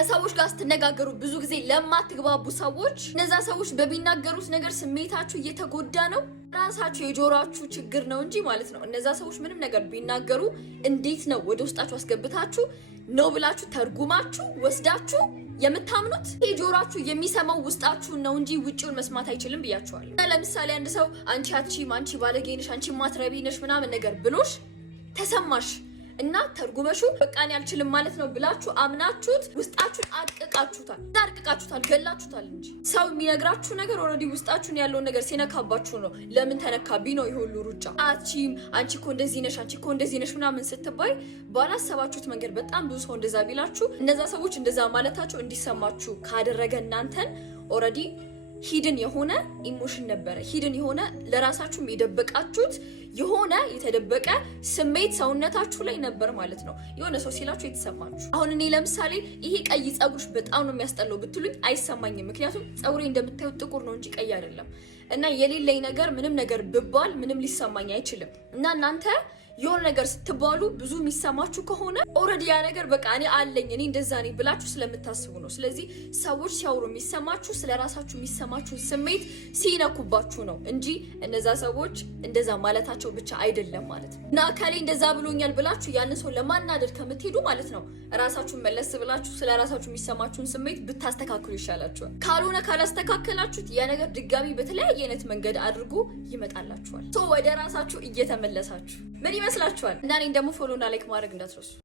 ከሰዎች ጋር ስትነጋገሩ ብዙ ጊዜ ለማትግባቡ ሰዎች እነዛ ሰዎች በሚናገሩት ነገር ስሜታችሁ እየተጎዳ ነው። ራሳችሁ የጆሮአችሁ ችግር ነው እንጂ ማለት ነው። እነዛ ሰዎች ምንም ነገር ቢናገሩ እንዴት ነው ወደ ውስጣችሁ አስገብታችሁ ነው ብላችሁ ተርጉማችሁ ወስዳችሁ የምታምኑት? የጆሮአችሁ የሚሰማው ውስጣችሁን ነው እንጂ ውጪውን መስማት አይችልም ብያችኋለሁ። ለምሳሌ አንድ ሰው አንቺ አትችይም፣ አንቺ ባለጌ ነሽ፣ አንቺ ማትረቢ ነሽ ምናምን ነገር ብሎሽ ተሰማሽ እና ተርጉመሹ በቃ እኔ አልችልም ማለት ነው ብላችሁ አምናችሁት ውስጣችሁን አድቅቃችሁታል፣ ገላችሁታል እንጂ ሰው የሚነግራችሁ ነገር ኦልሬዲ ውስጣችሁን ያለውን ነገር ሲነካባችሁ ነው። ለምን ተነካብኝ ነው ይሁሉ ሩጫ። አቺም አንቺ እኮ እንደዚህ ነሽ፣ አንቺ እኮ እንደዚህ ነሽ ምናምን ስትባይ ባላሰባችሁት መንገድ በጣም ብዙ ሰው እንደዛ ቢላችሁ እነዛ ሰዎች እንደዛ ማለታቸው እንዲሰማችሁ ካደረገ እናንተን ኦልሬዲ ሂድን የሆነ ኢሞሽን ነበረ፣ ሂድን የሆነ ለራሳችሁ የደበቃችሁት የሆነ የተደበቀ ስሜት ሰውነታችሁ ላይ ነበር ማለት ነው። የሆነ ሰው ሲላችሁ የተሰማችሁ። አሁን እኔ ለምሳሌ ይሄ ቀይ ጸጉርሽ በጣም ነው የሚያስጠላው ብትሉኝ አይሰማኝም። ምክንያቱም ጸጉሬ እንደምታዩት ጥቁር ነው እንጂ ቀይ አይደለም። እና የሌለኝ ነገር ምንም ነገር ብባል ምንም ሊሰማኝ አይችልም። እና እናንተ የሆነ ነገር ስትባሉ ብዙ የሚሰማችሁ ከሆነ ኦልሬዲ ያ ነገር በቃ እኔ አለኝ እኔ እንደዛ ነኝ ብላችሁ ስለምታስቡ ነው። ስለዚህ ሰዎች ሲያወሩ የሚሰማችሁ ስለራሳችሁ የሚሰማችሁን ስሜት ሲነኩባችሁ ነው እንጂ እነዛ ሰዎች እንደዛ ማለታቸው ብቻ አይደለም ማለት ነው። እና ከሌ እንደዛ ብሎኛል ብላችሁ ያንን ሰው ለማናደድ ከምትሄዱ ማለት ነው ራሳችሁን መለስ ብላችሁ ስለራሳችሁ የሚሰማችሁን ስሜት ብታስተካክሉ ይሻላችኋል። ካልሆነ ካላስተካከላችሁት ያ ነገር ድጋሚ በተለያየ አይነት መንገድ አድርጎ ይመጣላችኋል። ወደ ራሳችሁ እየተመለሳችሁ ምን ይመስላችኋል? እና እኔን ደግሞ ፎሎ እና ላይክ ማድረግ እንዳትረሱ።